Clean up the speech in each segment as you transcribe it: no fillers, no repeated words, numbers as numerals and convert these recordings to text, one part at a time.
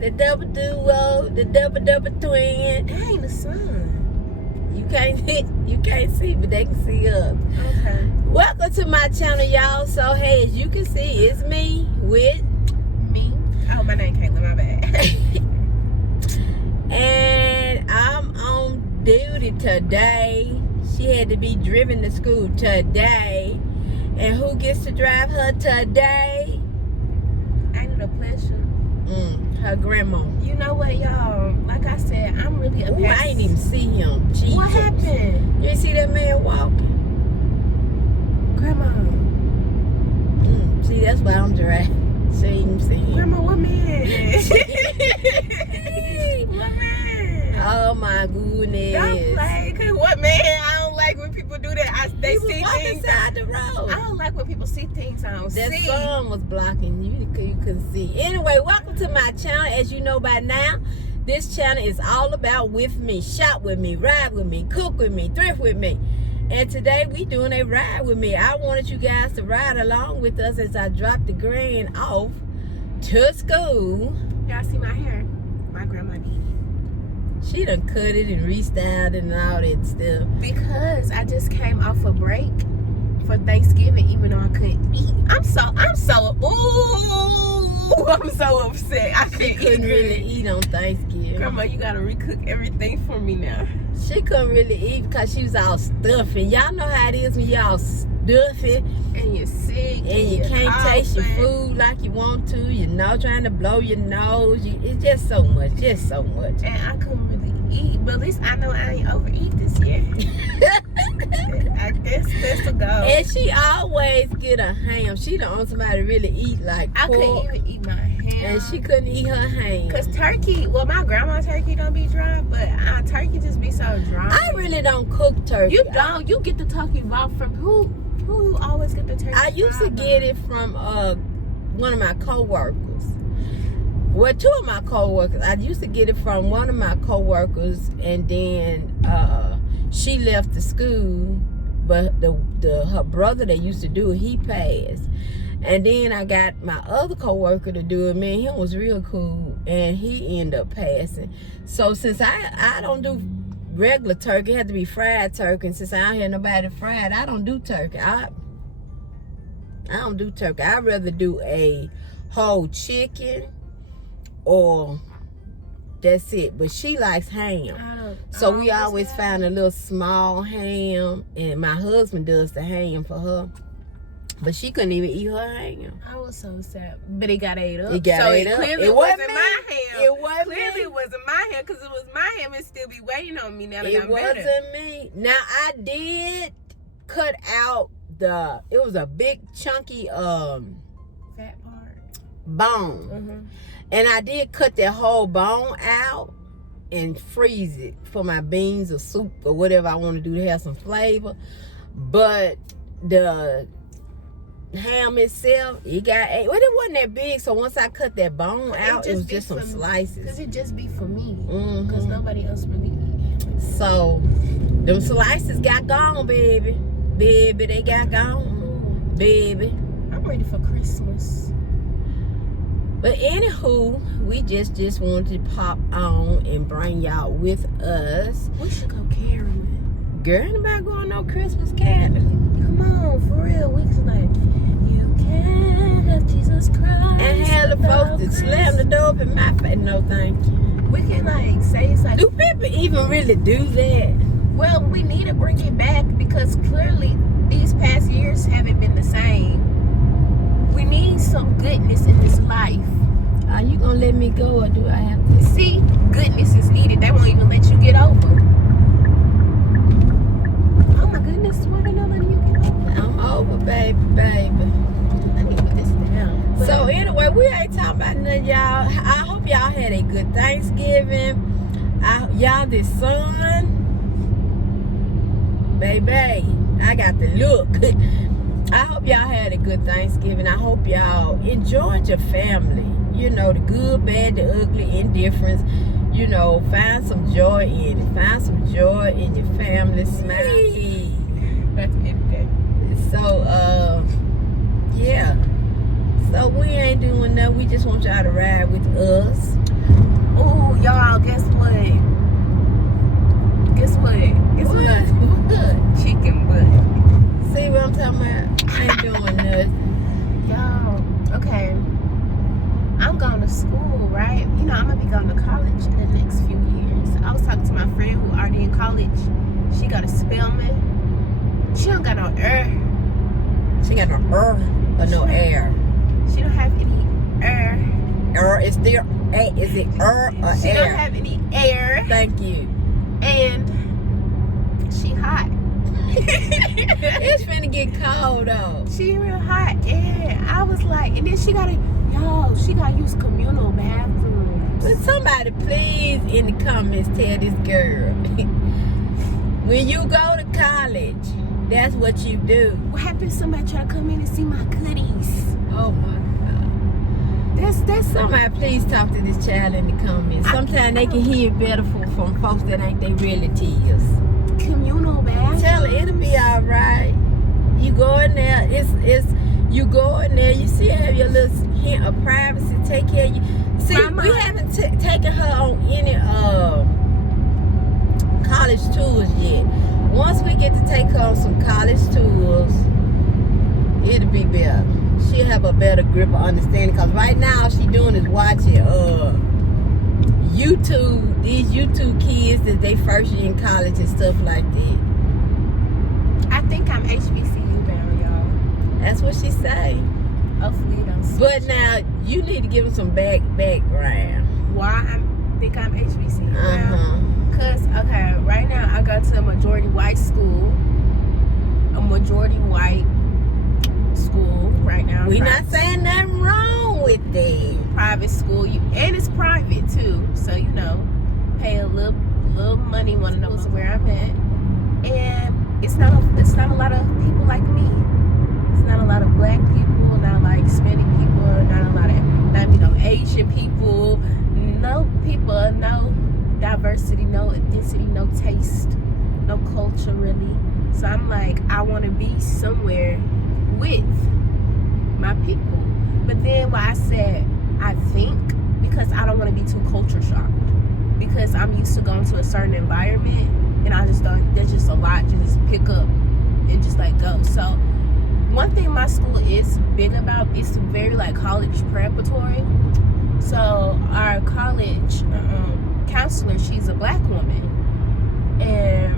the double duo, the double twin. That ain't the sun. You can't see, but they can see us. Okay. Welcome to my channel, y'all. So hey, as you can see, it's me with Me. Oh, my name Caitlin, my bad. and I'm on duty today. She had to be driven to school today. And who gets to drive her today? Ain't it a pleasure? Her grandma. You know what, y'all? Like I said, I'm really a Ooh, I ain't even see him. Jesus. What happened? You ain't see that man walking? Grandma. See, that's why I'm driving. She ain't see him. Grandma, what man? What man? Oh my goodness. Don't play. Cause what man? I don't like when people do that. They He was see walking things. side the road. I don't like when people see things I don't That see. sun was blocking you. You couldn't see. Anyway, welcome to my channel. As you know by now, this channel is all about with me. Shop with me, ride with me, cook with me, thrift with me. And today we doing a ride with me. I wanted you guys to ride along with us as I drop the grand off to school. Y'all see my hair? My grandma did it. She done cut it and restyled it and all that stuff. Because I just came off a break for Thanksgiving, even though I couldn't eat. I'm so upset. I She couldn't really eat on Thanksgiving. Grandma, you gotta recook everything for me now. She couldn't really eat because she was all stuffy. Y'all know how it is when y'all stuffy And you're sick. and you can't taste your food like you want to. You're not trying to blow your nose. It's just so much, And And I couldn't really eat, but at least I know I ain't overeat this year. I guess that's a go. And she always get a ham. She the only somebody really eat like pork. I couldn't even eat my ham. And she couldn't eat her ham. Cause turkey, well, my grandma's turkey don't be dry, but turkey just be so dry. I really don't cook turkey. You don't. You get the turkey raw from who? Who always get the turkey? I used to get it from one of my co-workers. Well, two of my co-workers. I used to get it from one of my co-workers, and then she left the school, but her brother that used to do it, he passed. And then I got my other co-worker to do it. Man, he was real cool, and he ended up passing. So since I don't do regular turkey, it had to be fried turkey. And since I don't hear nobody fried, I don't do turkey. I don't do turkey. I'd rather do a whole chicken, or that's it. But she likes ham, so we always find a little small ham, and my husband does the ham for her. But she couldn't even eat her ham. I was so sad, but it got ate up. It got ate up. Clearly It wasn't wasn't my me. ham. It wasn't Clearly me. it wasn't my ham, because it was my ham, it'd still be waiting on me now that It I'm better. wasn't me. Now I did cut out it was a big chunky Fat part. bone. And I did cut that whole bone out and freeze it for my beans or soup or whatever I want to do to have some flavor. But the ham itself, it got ate. Well, it wasn't that big, so once I cut that bone out, it was just some slices. Because it just be for me. Because nobody else really eat it. So them slices got gone, baby. Baby, they got gone. Baby. I'm ready for Christmas. But anywho, we just wanted to pop on and bring y'all with us. We should go caroling. Girl, anybody going no Christmas caroling? Come on, for real. We should like, you can't have Jesus Christ. And have the folks that slam the door up in my face. No, thank you. We can like say it's like. Do people even really do that? Well, we need to bring it back because clearly these past years haven't been the same. We need some goodness in this life. Are you gonna let me go, or do I have to? See, goodness is needed. They won't even let you get over. Oh my goodness, why they not letting you get over? I'm over, baby. I need to put this down. So anyway, we ain't talking about nothing, y'all. I hope y'all had a good Thanksgiving. Y'all, this sun, baby, I got the look. I hope y'all had a good Thanksgiving. I hope y'all enjoyed your family. You know, the good, bad, the ugly, indifference. You know, find some joy in it. Find some joy in your family. Smile. That's it. So, yeah. So we ain't doing nothing. We just want y'all to ride with us. right? You know, I'm gonna be going to college in the next few years. I was talking to my friend who already in college. She got a Spelman. She don't got no air. She got no or no air. She don't have any air. Is there? Is it or air? She don't have any air. Thank you. And she hot. It's finna get cold though. She real hot. And I was like, and then she gotta use communal bathrooms. Will somebody please in the comments tell this girl when you go to college, that's what you do. What happens if somebody try to come in and see my goodies? Oh my God. That's somebody please talk to this child in the comments. Sometimes they can hear better from folks that ain't they relatives. Communal bathroom. Tell her it'll be all right. You go in there, you go in there, you see have your little hint of privacy, take care of you. See, we haven't taken her on any college tours yet. Once we get to take her on some college tours, it'll be better. She'll have a better grip of understanding, because right now all she doing is watching YouTube, these YouTube kids that they first year in college and stuff like that. I think I'm HBCU bound, y'all. That's what she say. Hopefully you don't switch. But now you need to give them some background. Why I think I'm HBCU bound? Because, okay, right now I go to a majority white school. A majority white school right now. We not saying nothing wrong with that. Private school, and it's private too. So, you know, pay a little money, want to know where I'm at. And it's not a lot of people like me. It's not a lot of black people, not a lot of Hispanic people, not a lot of Asian people, no people, no diversity, no ethnicity, no taste, no culture really. So I'm like, I want to be somewhere with my people. But then why I said I think, because I don't want to be too culture shocked, because I'm used to going to a certain environment and I just don't, there's just a lot to just pick up and just like go. So one thing my school is big about, it's very like college preparatory. So our college counselor, she's a black woman, and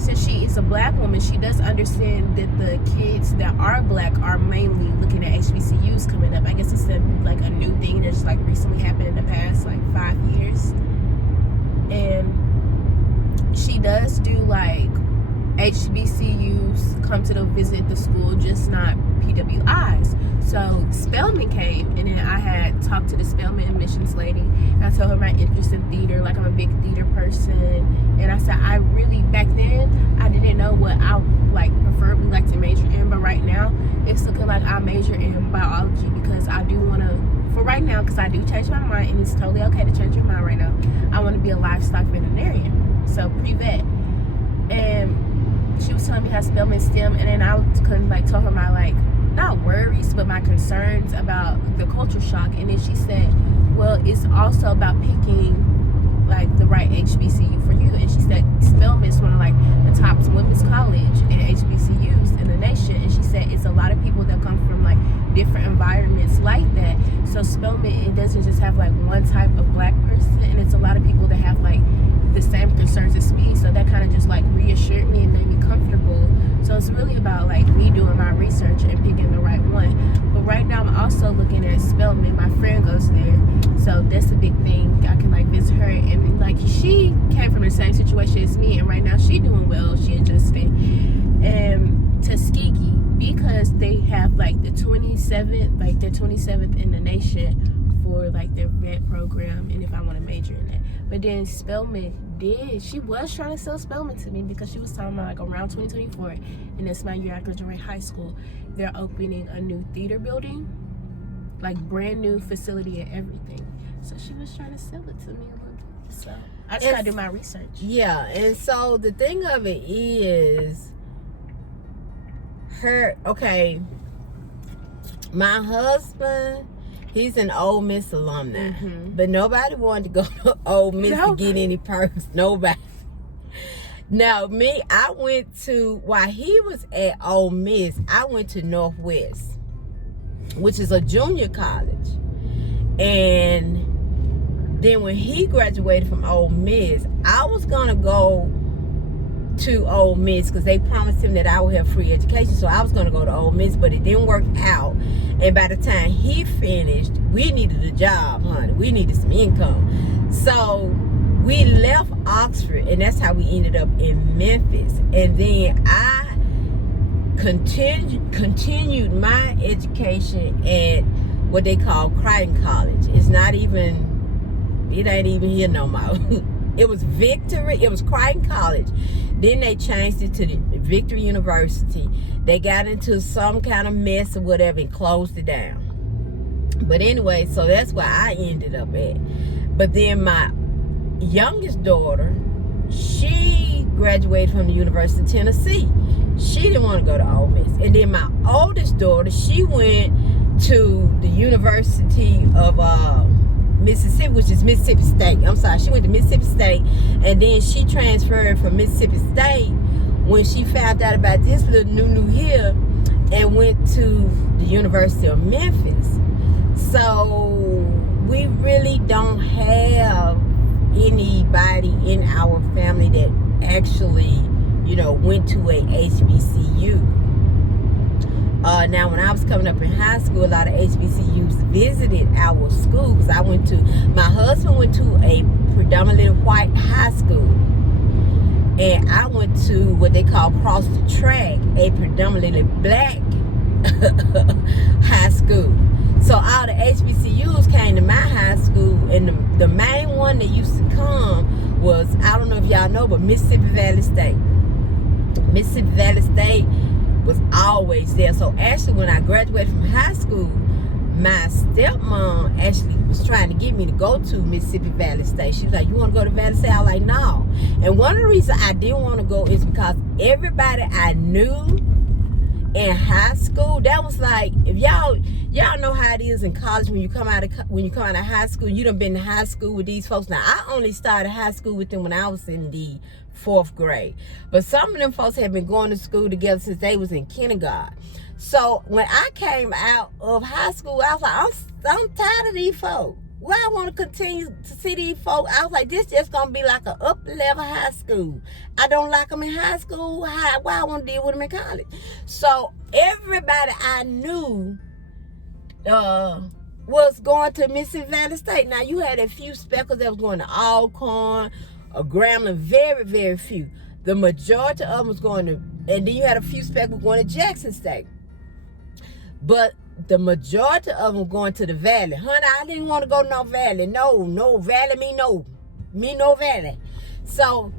since she is a black woman, she does understand that the kids that are black are mainly looking at HBCUs coming up. I guess it's like a new thing that's like recently happened in the past like 5 years. And she does do like HBCUs come to visit the school, just not PWIs. So Spelman came, and then I had talked to the Spelman admissions lady, and I told her my interest in theater, like I'm a big theater person, and I said I really, back then I didn't know what I like preferably like to major in, but right now it's looking like I major in biology, because I do want to, for right now, because I do change my mind, and it's totally okay to change your mind right now. I want to be a livestock veterinarian, so pre-vet. And she was telling me how Spelman STEM, and then I couldn't like tell her my like, not worries, but my concerns about the culture shock. And then she said, well, it's also about picking like the right HBCU for you. And she said Spelman is one of like the top women's college and HBCUs in the nation. And she said it's a lot of people that come from like different environments like that. So Spelman, it doesn't just have like one type of black person, and it's a lot of people that have like the same concerns as me. So that kind of just like reassured me and made me comfortable. So it's really about like me doing my research and picking the right one. But right now I'm also looking at Spelman. My friend goes there, so that's a big thing. I can like visit her, and like she came from the same situation as me, and right now she doing well, she adjusting. And Tuskegee, because they have like the 27th, like they're 27th in the nation for like their vet program, and if I want to major in that. But then Spelman she was trying to sell Spelman to me, because she was talking about like around 2024, and that's my year I graduate high school, they're opening a new theater building, like brand new facility and everything. So she was trying to sell it to me a little bit. So I just gotta do my research. Yeah, and so the thing of it is, my husband, he's an Ole Miss alumni, but nobody wanted to go to Ole Miss to get any perks. Nobody. Now, me, I went to, while he was at Ole Miss, I went to Northwest, which is a junior college. And Then when he graduated from Ole Miss, I was gonna go to Ole Miss because they promised him that I would have free education. So I was gonna go to Ole Miss, but it didn't work out. And by the time he finished, we needed a job, honey. We needed some income. So we left Oxford, and that's how we ended up in Memphis. And then I continued my education at what they call Crichton College. It ain't even here no more. It was Crichton College. Then they changed it to the Victory University. They got into some kind of mess or whatever and closed it down. But anyway, so that's where I ended up at. But then my youngest daughter, she graduated from the University of Tennessee. She didn't want to go to Ole Miss. And then my oldest daughter, she went to the University of Mississippi, which is Mississippi State. I'm sorry, she went to Mississippi State, and then she transferred from Mississippi State when she found out about this little new here, and went to the University of Memphis. So we really don't have anybody in our family that actually, went to a HBCU. Now, when I was coming up in high school, a lot of HBCUs visited our school because my husband went to a predominantly white high school. And I went to what they call Cross the Track, a predominantly black high school. So all the HBCUs came to my high school, and the main one that used to come was, I don't know if y'all know, but Mississippi Valley State. Mississippi Valley State was always there. So actually, when I graduated from high school, my stepmom actually was trying to get me to go to Mississippi Valley State. She was like, "You want to go to Valley State?" I was like, "No." And one of the reasons I didn't want to go is because everybody I knew in high school, that was like, if y'all know how it is in college when you come out of high school, you done been in high school with these folks. Now, I only started high school with them when I was in the 4th grade, but some of them folks had been going to school together since they was in kindergarten. So when I came out of high school, I was like, I'm tired of these folks. Why I want to continue to see these folks? I was like, this just gonna be like an upper level high school. I don't like them in high school. Why I want to deal with them in college? So everybody I knew was going to Mississippi Valley State. Now, you had a few speckles that was going to Alcorn or Grambling, very, very few. The majority of them was going to, and then you had a few speckles going to Jackson State. But the majority of them going to the Valley. Honey, I didn't want to go to no Valley. No, Valley, me no Valley. So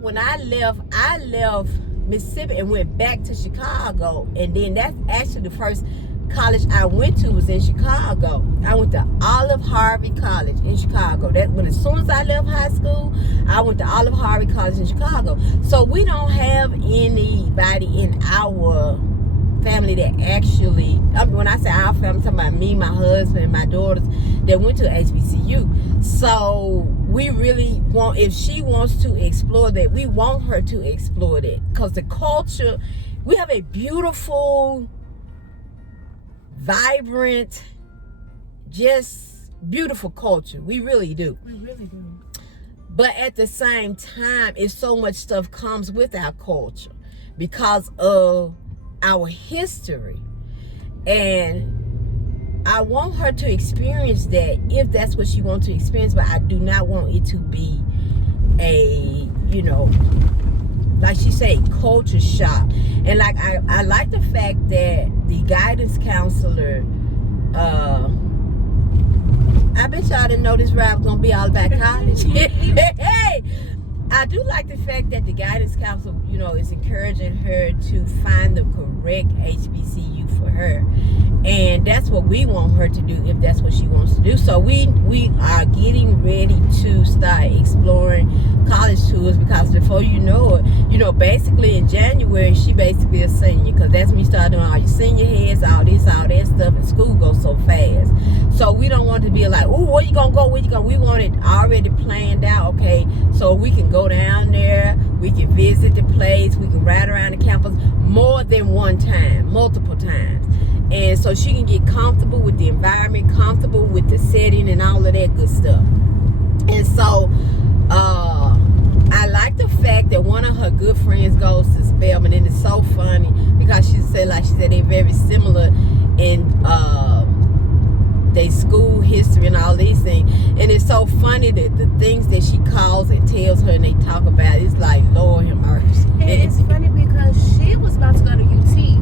when I left Mississippi and went back to Chicago, and then that's actually the first college I went to was in Chicago. I went to Olive Harvey College in Chicago. As soon as I left high school, I went to Olive Harvey College in Chicago. So we don't have anybody in our family that actually, when I say our family, I'm talking about me, my husband, and my daughters that went to HBCU. So we really want, if she wants to explore that, we want her to explore that, because the culture, we have a beautiful, vibrant, just beautiful culture. We really do. We really do. But at the same time, it's so much stuff comes with our culture because of our history. And I want her to experience that if that's what she wants to experience, but I do not want it to be a, like she said, culture shock. And like I like the fact that the guidance counselor, I bet y'all didn't know this ride was gonna be all about college. Hey, I do like the fact that the guidance counselor, is encouraging her to find the correct HBCU for her. And that's what we want her to do if that's what she wants to do. So we are getting ready to start exploring college tours, because before you know it, basically in January, she basically a senior, because that's when you start doing all your senior heads, all this, all that stuff, and school goes so fast. So we don't want to be like, oh, where you gonna go? Where you going? We want it already planned out, okay? So we can go down there, we can visit the place, we can ride around the campus more than one time, multiple times. and so she can get comfortable with the environment, comfortable with the setting and all of that good stuff. And so I like the fact that one of her good friends goes to Spelman, and it's so funny because she said they're very similar in their school history and all these things. And it's so funny that the things that she calls and tells her and they talk about, it's like, Lord have mercy. And it's funny because she was about to go to UT.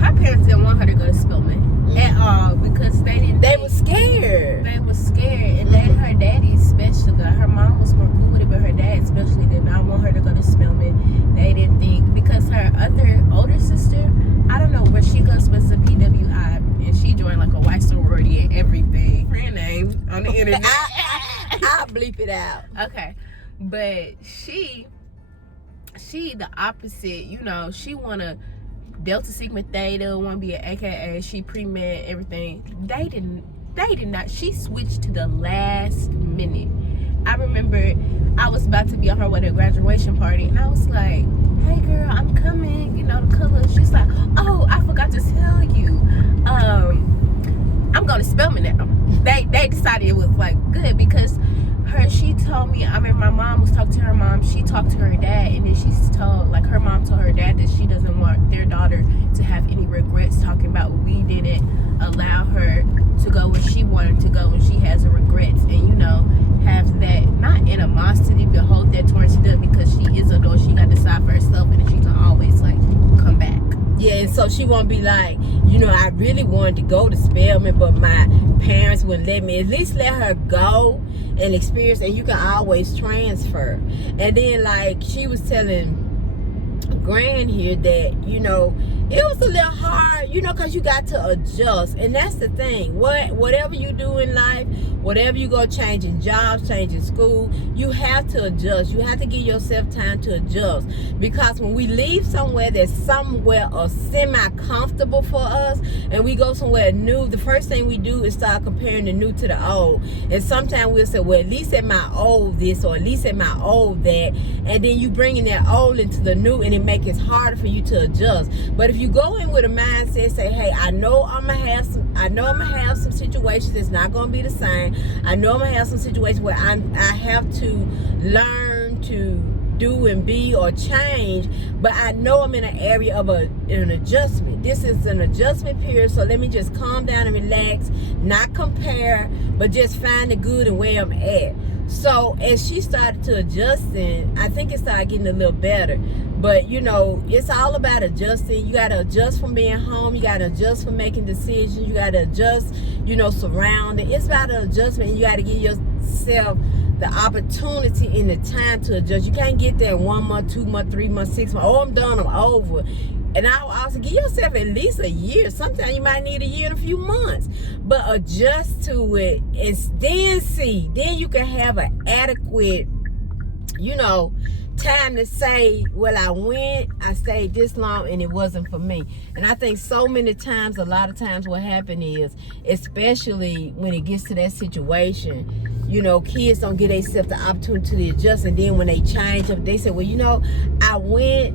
Her parents didn't want her to go to Spelman at all because they were scared. They were scared, and then her daddy especially. Her mom was more cool with it, but her dad especially did not want her to go to Spelman. They didn't think, because her other older sister, I don't know where she goes, but it's a PWI, and she joined like a white sorority and everything. Friend name on the internet. I'll bleep it out. Okay, but she the opposite. You know, she wanna Delta Sigma Theta, want to be an AKA. She pre-med everything. They did not. She switched to the last minute. I remember I was about to be on her way to a graduation party, and I was like, "Hey girl, I'm coming. You know the color." She's like, "Oh, I forgot to tell you. I'm going to Spelman now." They decided it was like good because she told me, I remember my mom was talking to her mom, she talked to her dad, and then her mom told her dad that she doesn't want their daughter to have any regrets, talking about we didn't allow her to go where she wanted to go and she has regrets, and you know, have that, not animosity, but hold that towards her, because she is a daughter, she got to decide for herself, and then she can always like come back. Yeah, and so she won't be like, you know, I really wanted to go to Spelman, but my parents wouldn't let me. At least let her go and experience, and you can always transfer. And then, like, she was telling Gran here that, you know, it was a little hard, you know, because you got to adjust. And that's the thing. Whatever you do in life, whatever you go changing jobs, changing school, you have to adjust. You have to give yourself time to adjust. Because when we leave somewhere that's somewhere or semi-comfortable for us, and we go somewhere new, the first thing we do is start comparing the new to the old. And sometimes we'll say, well, at least at my old this, or at least at my old that. And then you bringing that old into the new, and it makes it harder for you to adjust. But if you go in with a mindset, say, hey, I know I'm gonna have some situations that's not gonna be the same. I know I'm gonna have some situations where I have to learn to do and be or change, but I know I'm in an area of an adjustment. This is an adjustment period, so let me just calm down and relax, not compare, but just find the good and where I'm at. So as she started to adjusting, I think it started getting a little better. But you know, it's all about adjusting. You got to adjust from being home. You got to adjust from making decisions. You got to adjust, you know, surrounding. It's about an adjustment. You got to give yourself the opportunity and the time to adjust. You can't get there in 1 month, 2 months, 3 months, 6 months. Oh, I'm done, I'm over. And I also give yourself at least a year. Sometimes you might need a year and a few months. But adjust to it and then see. Then you can have an adequate, you know, time to say, well, I stayed this long and it wasn't for me. And I think so many times, a lot of times what happened is, especially when it gets to that situation, you know, kids don't give themselves the opportunity to adjust. And then when they change up, they say, well, you know, I went,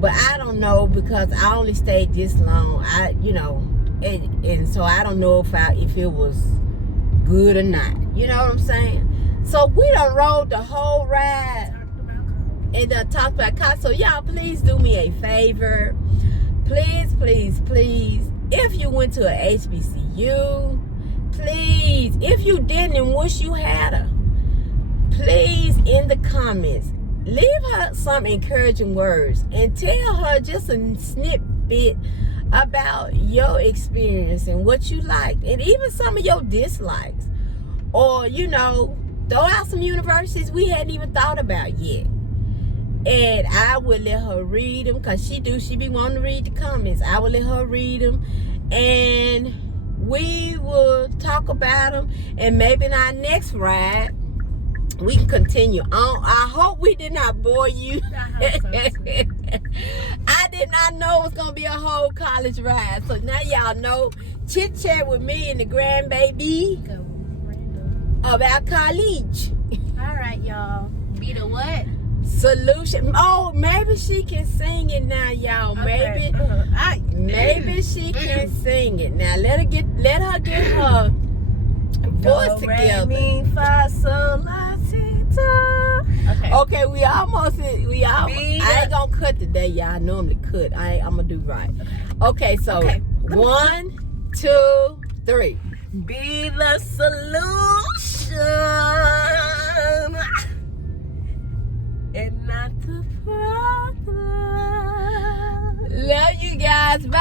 but I don't know because I only stayed this long. You know, and so I don't know if it was good or not. You know what I'm saying? So we done rode the whole ride and talked about cost. So y'all, please do me a favor. Please, please, please. If you went to a HBCU, please. If you didn't and wish you had her, please in the comments, leave her some encouraging words and tell her just a snippet about your experience and what you liked and even some of your dislikes. Or, you know, throw out some universities we hadn't even thought about yet. And I would let her read them, because she be wanting to read the comments. I would let her read them, and we will talk about them, and maybe in our next ride we can continue on. I hope we did not bore you. I did not know it was gonna be a whole college ride, so now y'all know. Chit chat with me and the grandbaby about college. All right, y'all. Be the what? Solution. Oh, maybe she can sing it now, y'all. Okay. Maybe she can sing it now. Let her get her voice together. Mi, fa, sol, la, ti, do. Okay, we almost. I ain't gonna cut today, y'all. I normally cut. I'm gonna do right. Okay, so 1, 2, 3. Be the solution and not the problem. Love you guys. Bye.